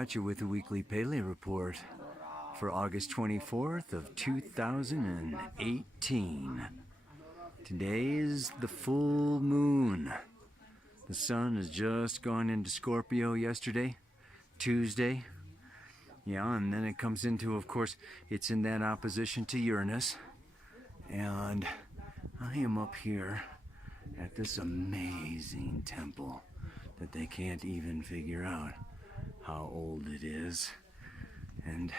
got you with the weekly Pele report for August 24th of 2018. Today is the full moon. The sun has just gone into Scorpio yesterday, Tuesday. Yeah, and then it comes into, of course, it's in that opposition to Uranus. And I am up here at this amazing temple that they can't even figure out how old it is. And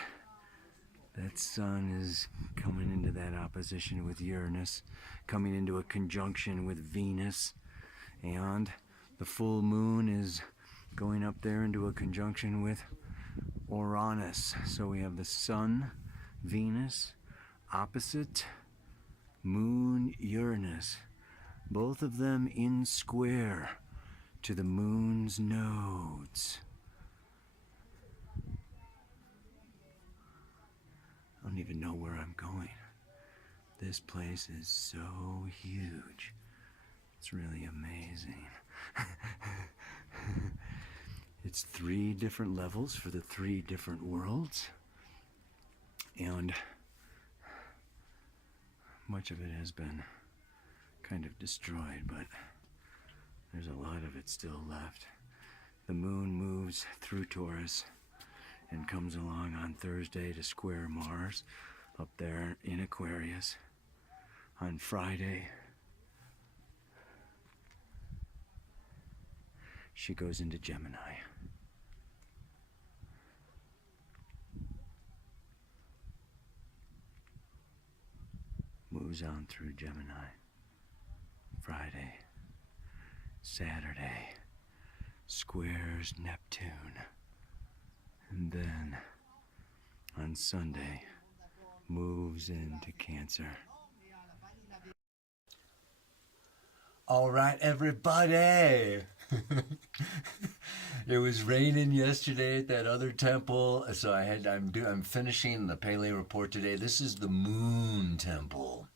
that sun is coming into that opposition with Uranus, coming into a conjunction with Venus, and the full moon is going up there into a conjunction with Uranus. So we have the sun, Venus, opposite moon, Uranus, both of them in square to the moon's nodes. I don't even know where I'm going. This place is so huge. It's really amazing. It's 3 different levels for the 3 different worlds. And much of it has been kind of destroyed, but there's a lot of it still left. The moon moves through Taurus and comes along on Thursday to square Mars up there in Aquarius. On Friday, she goes into Gemini. Moves on through Gemini. Friday, Saturday, squares Neptune. And then on Sunday, moves into Cancer. All right, everybody. It was raining yesterday at that other temple, so I'm finishing the Pele report today. This is the Moon Temple.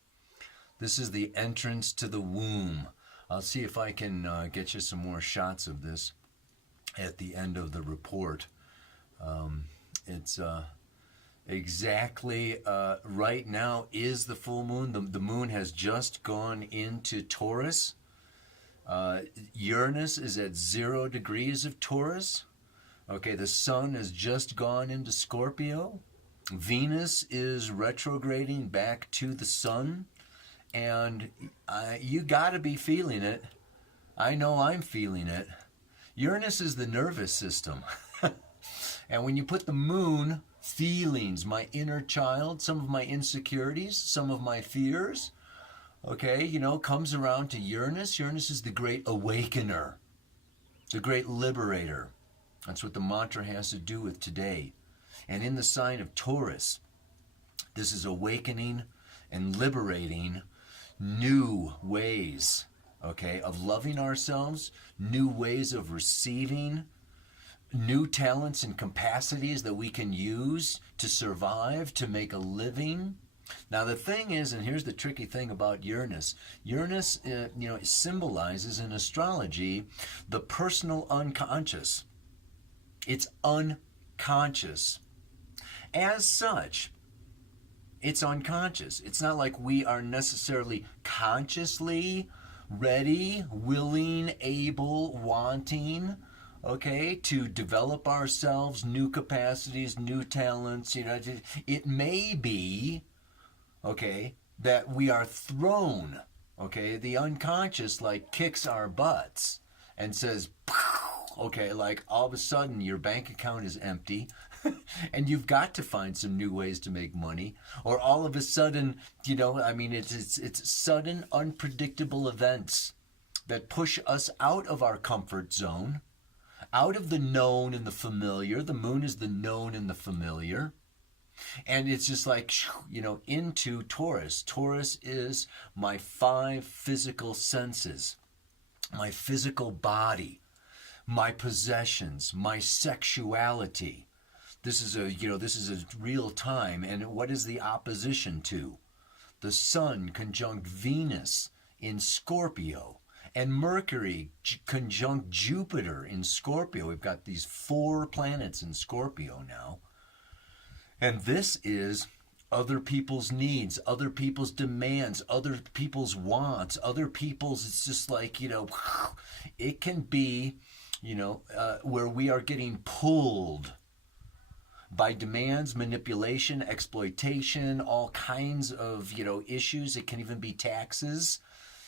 This is the entrance to the womb. I'll see if I can get you some more shots of this at the end of the report. It's exactly right now is the full moon. The moon has just gone into Taurus. Uranus is at 0 degrees of Taurus. Okay, the sun has just gone into Scorpio. Venus is retrograding back to the sun. And you got to be feeling it. I know I'm feeling it. Uranus is the nervous system. And when you put the moon, feelings, my inner child, some of my insecurities, some of my fears, okay, comes around to Uranus. Uranus is the great awakener, the great liberator. That's what the mantra has to do with today. And in the sign of Taurus, this is awakening and liberating new ways, okay, of loving ourselves, new ways of receiving, new talents and capacities that we can use to survive, to make a living. Now the thing is, and here's the tricky thing about Uranus. Uranus, symbolizes in astrology the personal unconscious. It's unconscious. As such, it's unconscious. It's not like we are necessarily consciously ready, willing, able, wanting, okay, to develop ourselves, new capacities, new talents. It may be, okay, that we are thrown, okay, the unconscious like kicks our butts and says, okay, like all of a sudden your bank account is empty and you've got to find some new ways to make money. Or all of a sudden, it's sudden, unpredictable events that push us out of our comfort zone, out of the known and the familiar. The moon is the known and the familiar. And it's just like, into Taurus. Taurus is my 5 physical senses, my physical body, my possessions, my sexuality. This is a real time. And what is the opposition to? The sun conjunct Venus in Scorpio. And Mercury conjunct Jupiter in Scorpio. We've got these 4 planets in Scorpio now. And this is other people's needs, other people's demands, other people's wants, other people's, it's just like, it can be, where we are getting pulled by demands, manipulation, exploitation, all kinds of, issues. It can even be taxes.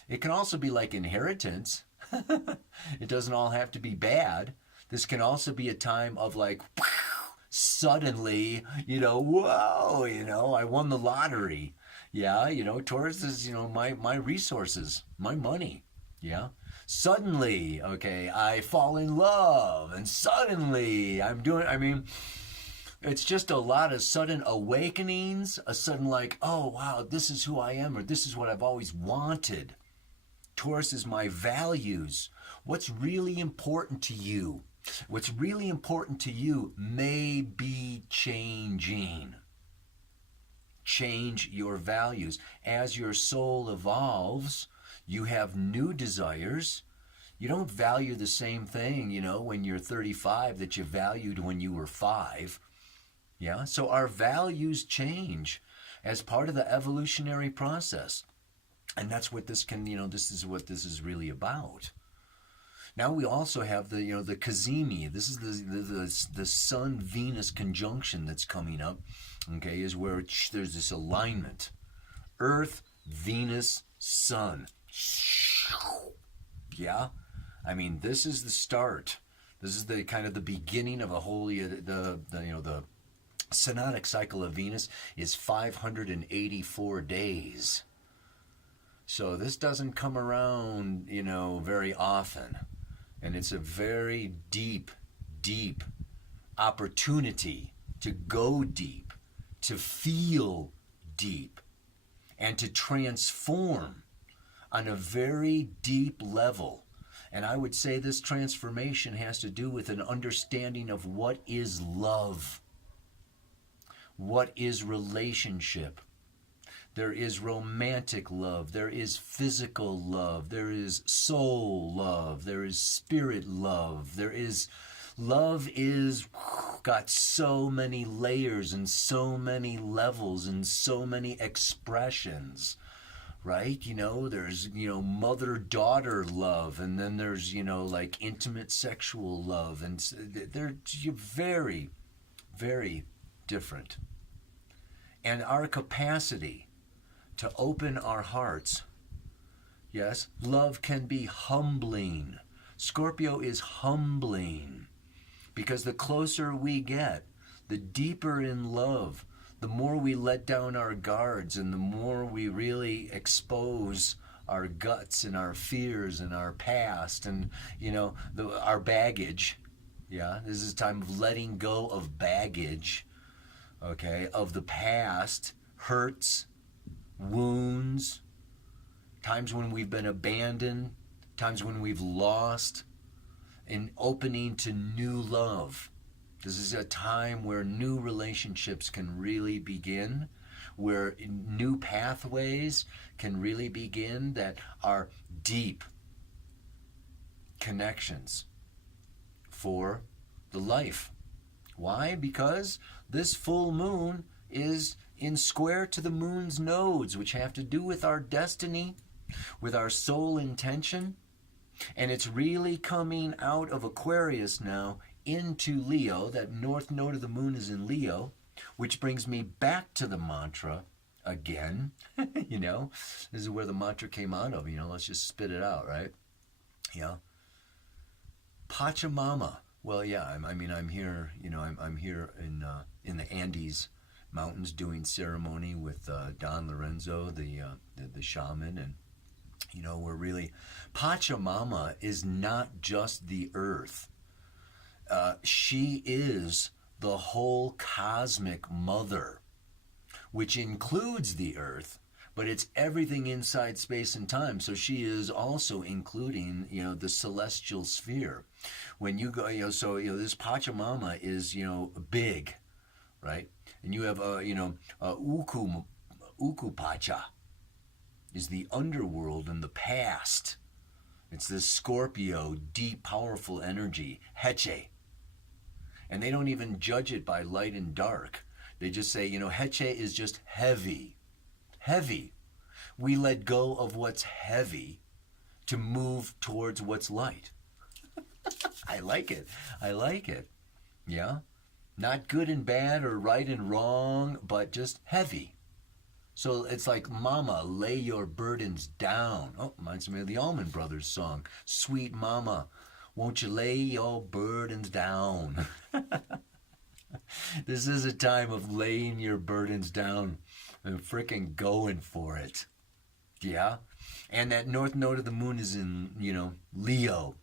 It can also be like inheritance. It doesn't all have to be bad. This can also be a time of like, suddenly, whoa, I won the lottery. Yeah, Taurus is, my resources, my money. Yeah. Suddenly, okay, I fall in love, and suddenly it's just a lot of sudden awakenings, a sudden like, oh, wow, this is who I am, or this is what I've always wanted. Taurus is my values. What's really important to you? What's really important to you may be changing. Change your values. As your soul evolves, you have new desires. You don't value the same thing, when you're 35 that you valued when you were 5. Yeah, so our values change as part of the evolutionary process. And that's what this this is what this is really about. Now we also have the Cazimi. This is the Sun-Venus conjunction that's coming up, okay, is where there's this alignment. Earth, Venus, Sun. Yeah? This is the start. This is the kind of the beginning of a holy, the synodic cycle of Venus is 584 days. So this doesn't come around, very often. And it's a very deep, deep opportunity to go deep, to feel deep, and to transform on a very deep level. And I would say this transformation has to do with an understanding of what is love, what is relationship. There is romantic love, there is physical love, there is soul love, there is spirit love, love is got so many layers and so many levels and so many expressions, right? There's, mother-daughter love, and then there's, like intimate sexual love, and they're very, very different. And our capacity to open our hearts. Yes, love can be humbling. Scorpio is humbling because the closer we get, the deeper in love, the more we let down our guards and the more we really expose our guts and our fears and our past and, our baggage. Yeah, this is a time of letting go of baggage, okay, of the past, hurts, wounds, times when we've been abandoned, times when we've lost, and opening to new love. This is a time where new relationships can really begin, where new pathways can really begin that are deep connections for the life. Why? Because this full moon is in square to the moon's nodes, which have to do with our destiny, with our soul intention. And it's really coming out of Aquarius now into Leo. That north node of the moon is in Leo, which brings me back to the mantra again. This is where the mantra came out of. Let's just spit it out, right? Pachamama. Well, yeah, I'm here, I'm here in the Andes Mountains doing ceremony with Don Lorenzo, the shaman, and we're really, Pachamama is not just the earth. She is the whole cosmic mother, which includes the earth, but it's everything inside space and time. So she is also including, the celestial sphere. When you go, this Pachamama is, big, right? And you have, Uku Pacha is the underworld and the past. It's this Scorpio, deep, powerful energy, Heche. And they don't even judge it by light and dark. They just say, Heche is just heavy. Heavy. We let go of what's heavy to move towards what's light. I like it. I like it. Yeah? Not good and bad or right and wrong, but just heavy. So it's like, Mama, lay your burdens down. Oh, reminds me of the Allman Brothers song. Sweet Mama, won't you lay your burdens down? This is a time of laying your burdens down and frickin' going for it. Yeah? And that north node of the moon is in, Leo.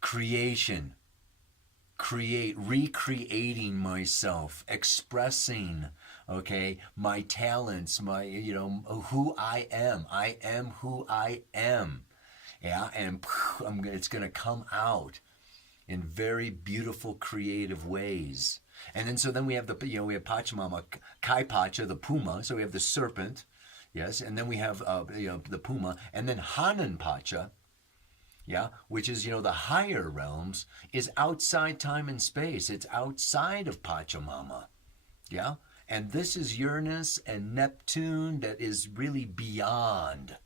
Creation. Recreating myself, expressing, my talents, my, who I am. I am who I am. Yeah, and it's going to come out in very beautiful, creative ways. And then we have we have Pachamama, Kai Pacha, the puma. So we have the serpent, yes, and then we have the puma, and then Hanan Pacha. Yeah, which is, the higher realms, is outside time and space. It's outside of Pachamama. Yeah, and this is Uranus and Neptune that is really beyond.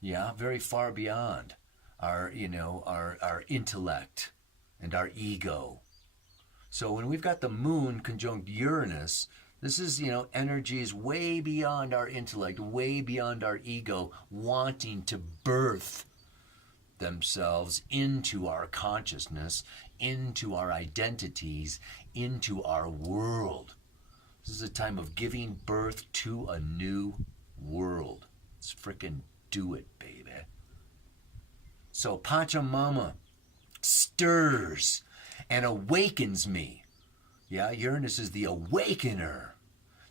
Yeah, very far beyond our intellect and our ego. So when we've got the moon conjunct Uranus, this is, energies way beyond our intellect, way beyond our ego, wanting to birth themselves into our consciousness, into our identities, into our world. This is a time of giving birth to a new world. Let's frickin' do it, baby. So Pachamama stirs and awakens me. Yeah, Uranus is the awakener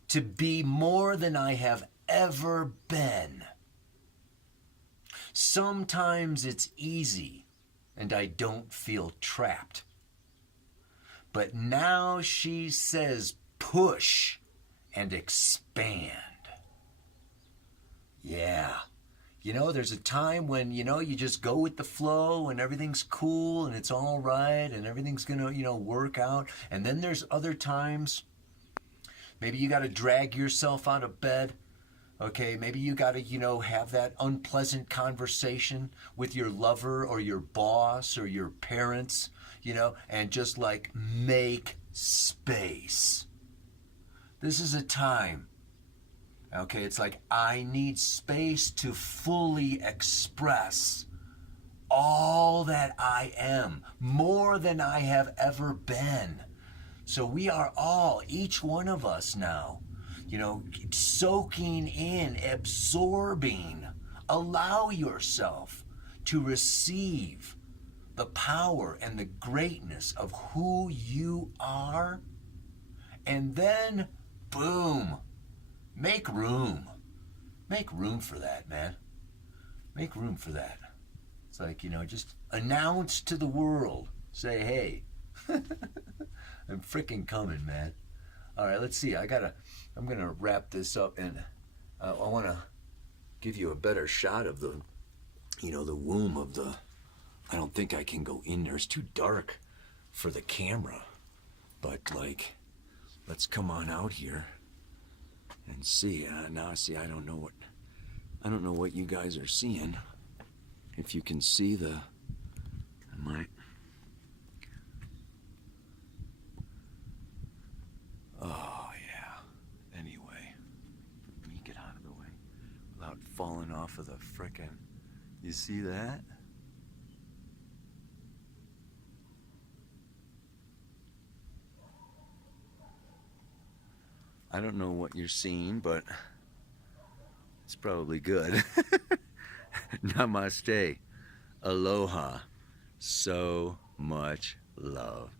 to be more than I have ever been. Sometimes it's easy and I don't feel trapped. But now she says push and expand. Yeah. There's a time when, you just go with the flow and everything's cool and it's all right and everything's going to, work out. And then there's other times, maybe you got to drag yourself out of bed. Okay, maybe you got to, have that unpleasant conversation with your lover or your boss or your parents, and just make space. This is a time, it's like I need space to fully express all that I am, more than I have ever been. So we are all, each one of us now, soaking in, absorbing. Allow yourself to receive the power and the greatness of who you are. And then, boom, make room. Make room for that, man. Make room for that. It's like, just announce to the world. Say, hey, I'm freaking coming, man. All right, let's see. I'm going to wrap this up, and I want to give you a better shot of the, the womb of the, I don't think I can go in there. It's too dark for the camera. But, let's come on out here and see. Now, see, I don't know what you guys are seeing. If you can see I might. Oh, yeah. Anyway, let me get out of the way without falling off of the frickin'. You see that? I don't know what you're seeing, but it's probably good. Namaste. Aloha. So much love.